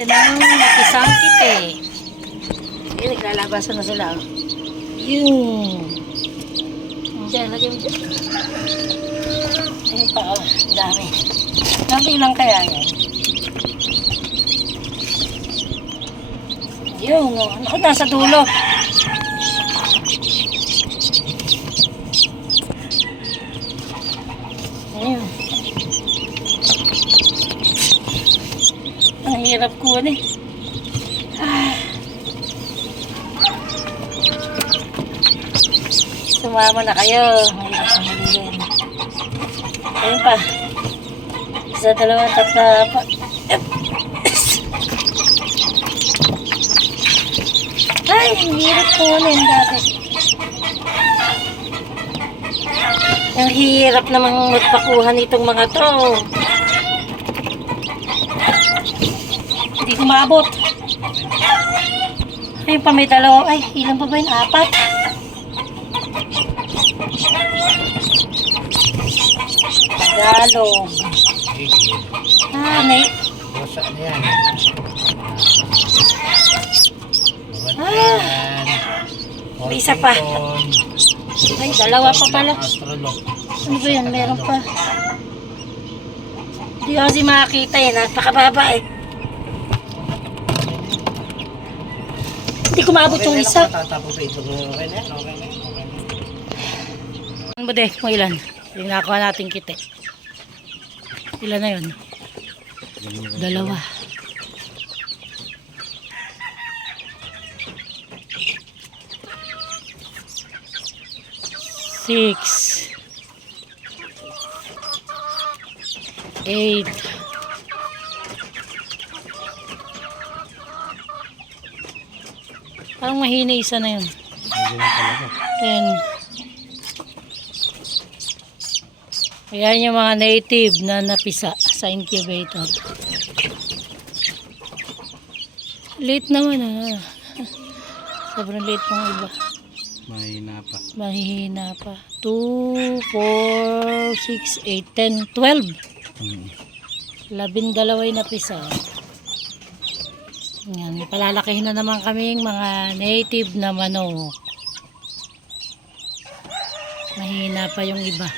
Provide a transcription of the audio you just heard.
Ito na nakisangkit eh. Ayun, naglalabasan na sila. Yun. Diyan, lagyan mo dyan. Ayun pa, oh. Dami. Dami lang kaya yan. Yun, oh. Ako nasa dulo. Ayun. Ang hirap ko eh. Sumama na kayo. Ang hirap sa halilin. Ayun pa. Isa, dalawa, tatlo, apat. Ay, ang hirap kunin dati. Ang hirap namang magpakuha nitong mga to. Hindi ko maabot. Ayun pa, may dalawa. Ay, ilan pa ba yun? Apat. Tagalog. May... Basa na yan. May isa pa. Ay, dalawa pa pala. Ano ba yun? Meron pa. Hindi ko kasi makakita eh. Napakababa eh. Hindi ko maabot yung isa. Ano ba de? Kung ilan? Yung nakuha natin kit eh. Ilan na yun? Dalawa. Six. 8. Parang mahina isa na yun. 10. Ayan yung mga native na napisa sa incubator. Late naman ah. Sobrang late pang iba. Mahina pa. Mahihina pa. 2, 4, 6, 8, 10, 12. 12 napisa. Yan, palalakihin na naman kaming mga native na manok. Mahina pa yung iba.